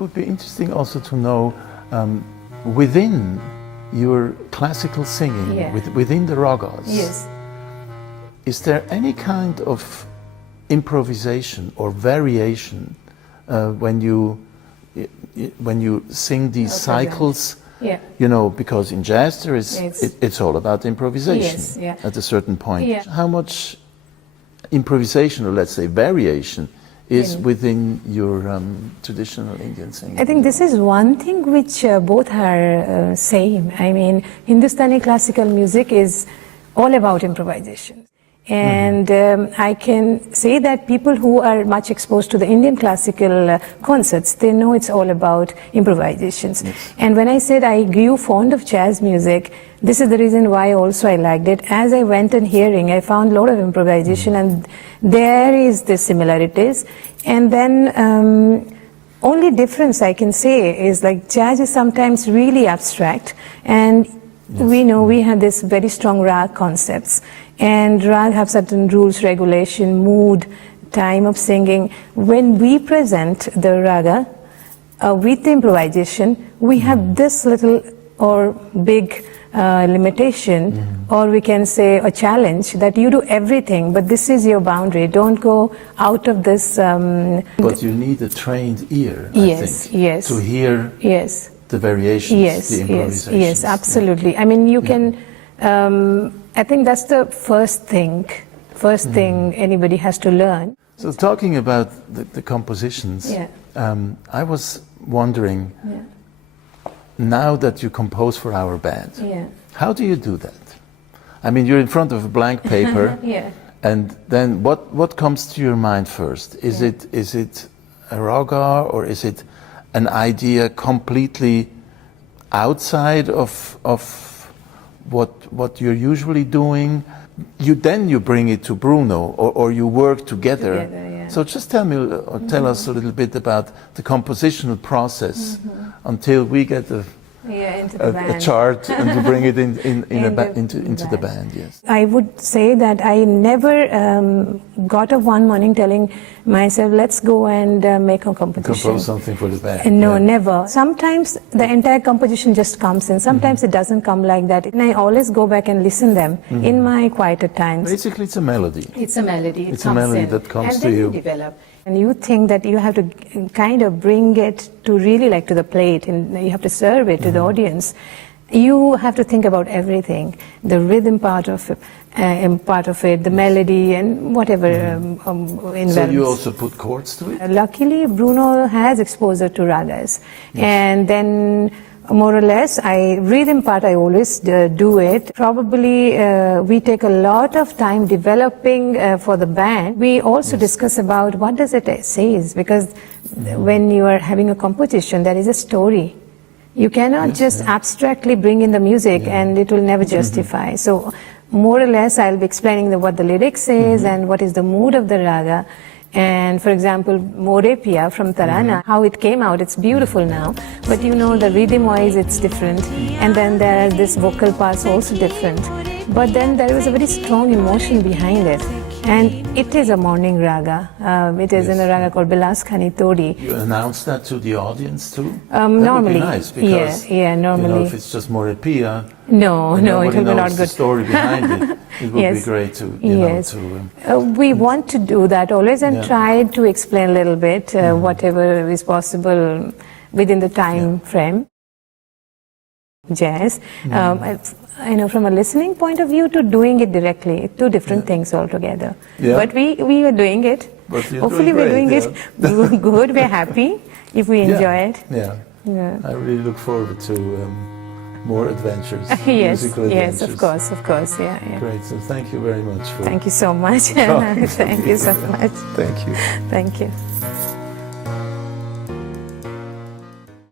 would be interesting also to know within your classical singing, within the ragas, is there any kind of improvisation or variation when you sing these cycles? You know, because in jazz there is it's all about improvisation at a certain point. How much improvisation, or let's say variation, is within your traditional Indian singing? I think this is one thing which both are same. I mean, Hindustani classical music is all about improvisation. And I can say that people who are much exposed to the Indian classical concerts, they know it's all about improvisations. And when I said I grew fond of jazz music, this is the reason why also I liked it. As I went and hearing, I found a lot of improvisation, and there is the similarities. And then only difference I can say is like jazz is sometimes really abstract, and we know we have this very strong rag concepts. And rag have certain rules, regulation, mood, time of singing. When we present the raga with the improvisation, we have this little or big limitation, or we can say a challenge, that you do everything, but this is your boundary. Don't go out of this. But you need a trained ear, I think, to hear the variations, the improvisations. Yes, absolutely. I mean, you can. I think that's the first thing anybody has to learn. So talking about the compositions, I was wondering, now that you compose for our band, how do you do that? I mean, you're in front of a blank paper, and then what comes to your mind first? Is it a raga, or is it an idea completely outside of what you're usually doing? You bring it to Bruno, or you work together. So just tell me, or tell us a little bit about the compositional process until we get a chart and to bring it into the band. Yes, I would say that I never got up one morning telling myself, let's go and make a composition. Compose something for the band. No, never. Sometimes the entire composition just comes in. Sometimes it doesn't come like that. And I always go back and listen them in my quieter times. Basically, it's a melody. It's a melody. It's a melody that comes to you. And then you develop. And you think that you have to kind of bring it to really like to the plate, and you have to serve it to the audience. You have to think about everything, the rhythm part of it, the melody, and whatever envelops. So you also put chords to it? Luckily, Bruno has exposure to ragas. And then more or less, rhythm part I always do it. Probably we take a lot of time developing for the band. We also discuss about what does it says, because when you are having a composition, there is a story. You cannot just abstractly bring in the music and it will never justify. So more or less I'll be explaining what the lyrics says and what is the mood of the raga. And for example, Piya from Tarana, how it came out, it's beautiful now. But you know, the rhythm wise it's different. And then there are this vocal parts also different. But then there was a very strong emotion behind it. And it is a morning raga. It is in a raga called Bilas Khani Todi. You announce that to the audience too? Normally. That would be nice, because normally. You know, if it's just Piya, no, it will be not good. The story behind it. It would be great to, we want to do that always and try to explain a little bit whatever is possible within the time frame. Jazz. I know, from a listening point of view to doing it directly, two different things altogether. But we are doing it. Hopefully we're doing it good, we're happy if we enjoy it. I really look forward to more adventures. Musical adventures. Yes, of course, Great, so thank you very much. Thank you so much. Thank you so much. Thank you. Thank you.